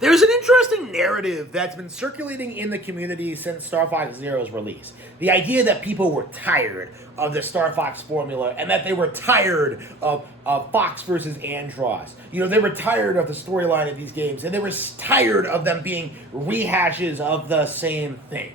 There's an interesting narrative that's been circulating in the community since Star Fox Zero's release. The idea that people were tired of the Star Fox formula and that they were tired of Fox versus Andross. You know, they were tired of the storyline of these games and they were tired of them being rehashes of the same thing.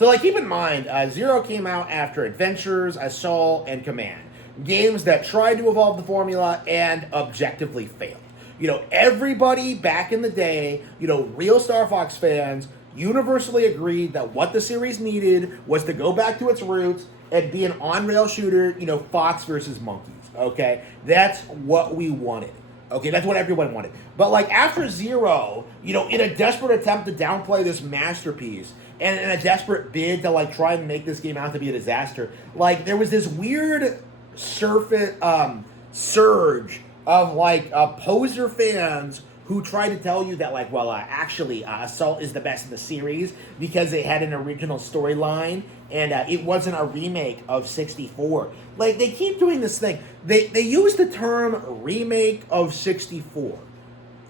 So, like, keep in mind, Zero came out after Adventures, Assault, and Command. Games that tried to evolve the formula and objectively failed. You know, everybody back in the day, you know, real Star Fox fans universally agreed that what the series needed was to go back to its roots and be an on-rail shooter, you know, Fox versus Monkeys, okay? That's what we wanted. Okay, that's what everyone wanted. But, like, after Zero, you know, in a desperate attempt to downplay this masterpiece and in a desperate bid to, like, try and make this game out to be a disaster, like, there was this weird surge of, like, poser fans who tried to tell you that, like, well, actually, Assault is the best in the series because it had an original storyline and it wasn't a remake of 64. Like, they keep doing this thing. They use the term remake of 64.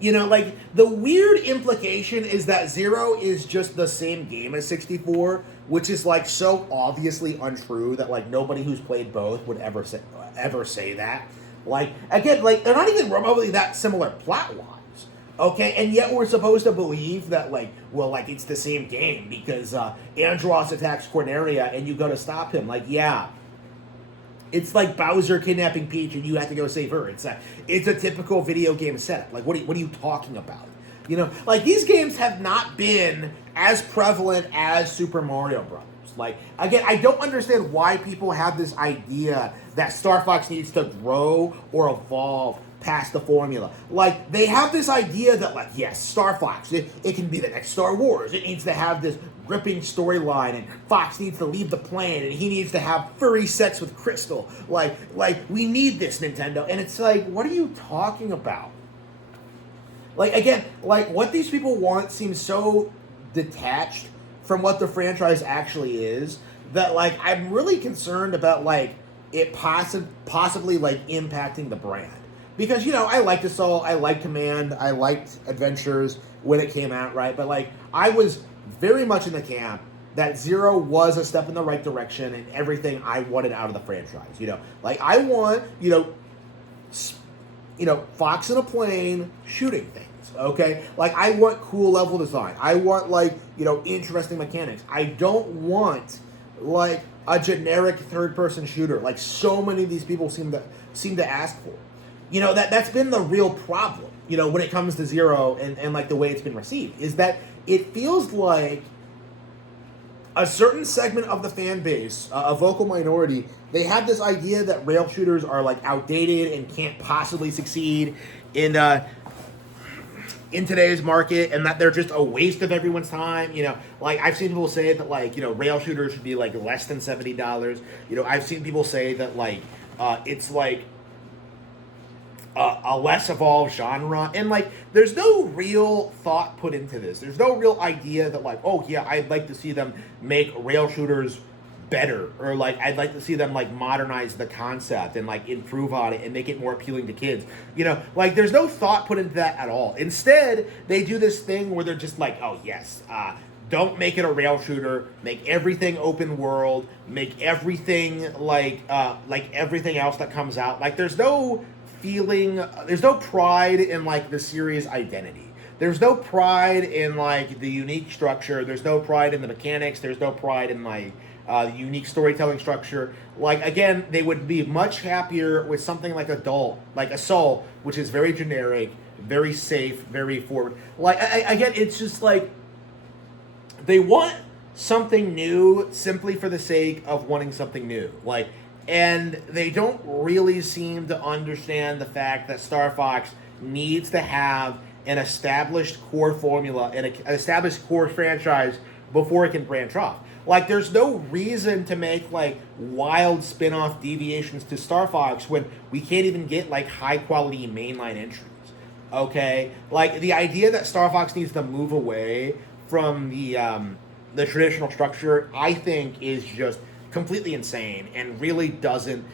You know, like, the weird implication is that Zero is just the same game as 64, which is, like, so obviously untrue that, like, nobody who's played both would ever say that. Like, again, like, they're not even remotely that similar plot-wise. Okay, and yet we're supposed to believe that, like, well, like, it's the same game because Andross attacks Corneria and you go to stop him. Like, yeah. It's like Bowser kidnapping Peach and you have to go save her. It's a typical video game setup. Like, what are you talking about? You know, like, these games have not been as prevalent as Super Mario Brothers. Like, again, I don't understand why people have this idea that Star Fox needs to grow or evolve past the formula. Like, they have this idea that, like, yes, Star Fox, it can be the next Star Wars. It needs to have this gripping storyline, and Fox needs to leave the plane, and he needs to have furry sex with Crystal. Like, we need this, Nintendo. And it's like, what are you talking about? Like, again, like, what these people want seems so detached from what the franchise actually is that, like, I'm really concerned about, like, it possibly, like, impacting the brand. Because, you know, I liked Assault, I liked Command, I liked Adventures when it came out, right? But, like, I was very much in the camp that Zero was a step in the right direction and everything I wanted out of the franchise, you know? Like, I want, you know, Fox in a plane shooting things. Okay, like, I want cool level design. I want, like, you know, interesting mechanics. I don't want, like, a generic third-person shooter like so many of these people seem to ask for. You know, that's been the real problem, you know, when it comes to Zero and like the way it's been received, is that it feels like a certain segment of the fan base, a vocal minority, they have this idea that rail shooters are, like, outdated and can't possibly succeed in today's market, and that they're just a waste of everyone's time. You know, like, I've seen people say that, like, you know, rail shooters should be, like, less than $70. You know, I've seen people say that, like, it's like a less evolved genre, and, like, there's no real thought put into this. There's no real idea that, like, oh yeah, I'd like to see them make rail shooters better, or, like, I'd like to see them, like, modernize the concept and, like, improve on it and make it more appealing to kids. You know, like, there's no thought put into that at all. Instead, they do this thing where they're just like, oh yes, don't make it a rail shooter, make everything open world, make everything like everything else that comes out. Like, there's no pride in, like, the series identity. There's no pride in, like, the unique structure. There's no pride in the mechanics. There's no pride in, like, the unique storytelling structure. Like, again, they would be much happier with something like Assault, which is very generic, very safe, very forward. Like, again, it's just like they want something new simply for the sake of wanting something new. Like, and they don't really seem to understand the fact that Star Fox needs to have an established core formula and an established core franchise before it can branch off. Like, there's no reason to make, like, wild spin-off deviations to Star Fox when we can't even get, like, high-quality mainline entries, okay? Like, the idea that Star Fox needs to move away from the traditional structure, I think, is just completely insane and really doesn't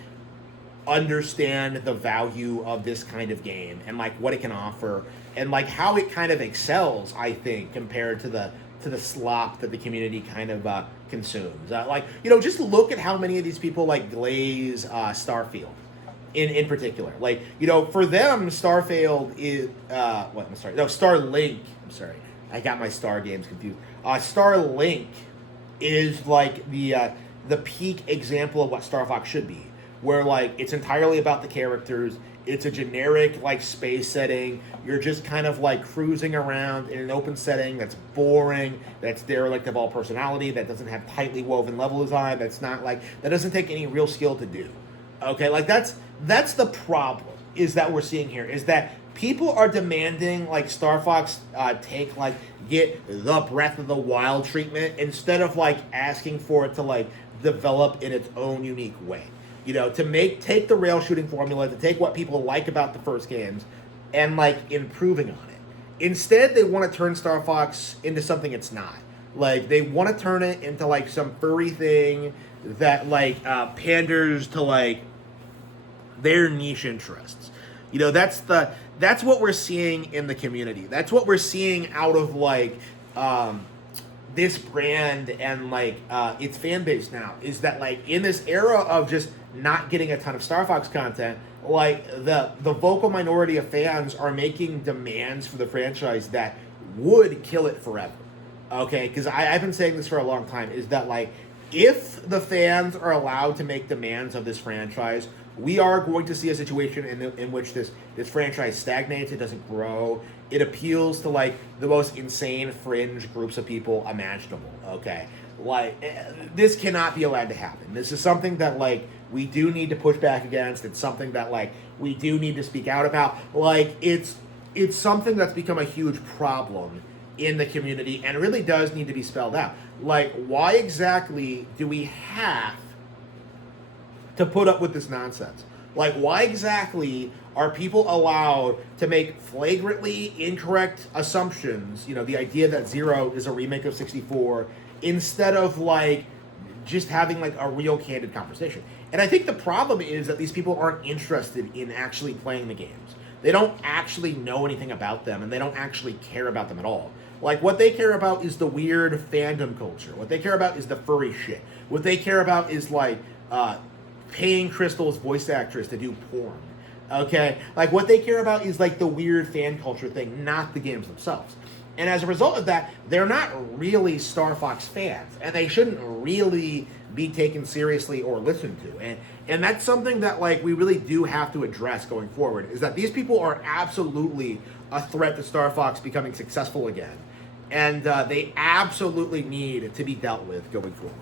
understand the value of this kind of game and, like, what it can offer and like how it kind of excels, I think, compared to the slop that the community kind of consumes. Like, just look at how many of these people like glaze Starfield in particular. Like, for them, Starfield is what? I'm sorry, no, Starlink. I'm sorry, I got my Star games confused. Starlink is like the peak example of what Star Fox should be, where like it's entirely about the characters. It's a generic like space setting. You're just kind of like cruising around in an open setting that's boring, that's derelict of all personality, that doesn't have tightly woven level design, that doesn't take any real skill to do. Okay, like that's the problem is that we're seeing here is that people are demanding like Star Fox get the Breath of the Wild treatment instead of like asking for it to like develop in its own unique way. To take the rail shooting formula, to take what people like about the first games and like improving on it. Instead, they want to turn Star Fox into something it's not. Like, they want to turn it into like some furry thing that like panders to like their niche interests. That's what we're seeing in the community. That's what we're seeing out of like this brand and like its fan base now, is that like in this era of just not getting a ton of Star Fox content, like the vocal minority of fans are making demands for the franchise that would kill it forever. Okay, because I've been saying this for a long time, is that like if the fans are allowed to make demands of this franchise, we are going to see a situation in which this franchise stagnates. It doesn't grow. It appeals to like the most insane fringe groups of people imaginable. Okay, like this cannot be allowed to happen. This is something that like we do need to push back against. It's something that like we do need to speak out about. Like it's something that's become a huge problem in the community and really does need to be spelled out. Like, why exactly do we have to put up with this nonsense? Like, why exactly are people allowed to make flagrantly incorrect assumptions? The idea that Zero is a remake of 64, instead of like just having like a real candid conversation. And I think the problem is that these people aren't interested in actually playing the games. They don't actually know anything about them, and they don't actually care about them at all. Like, what they care about is the weird fandom culture. What they care about is the furry shit. What they care about is like paying Crystal's voice actress to do porn. Okay? Like, what they care about is like the weird fan culture thing, not the games themselves. And as a result of that, they're not really Star Fox fans, and they shouldn't really be taken seriously or listened to. And that's something that like we really do have to address going forward, is that these people are absolutely a threat to Star Fox becoming successful again. And they absolutely need to be dealt with going forward.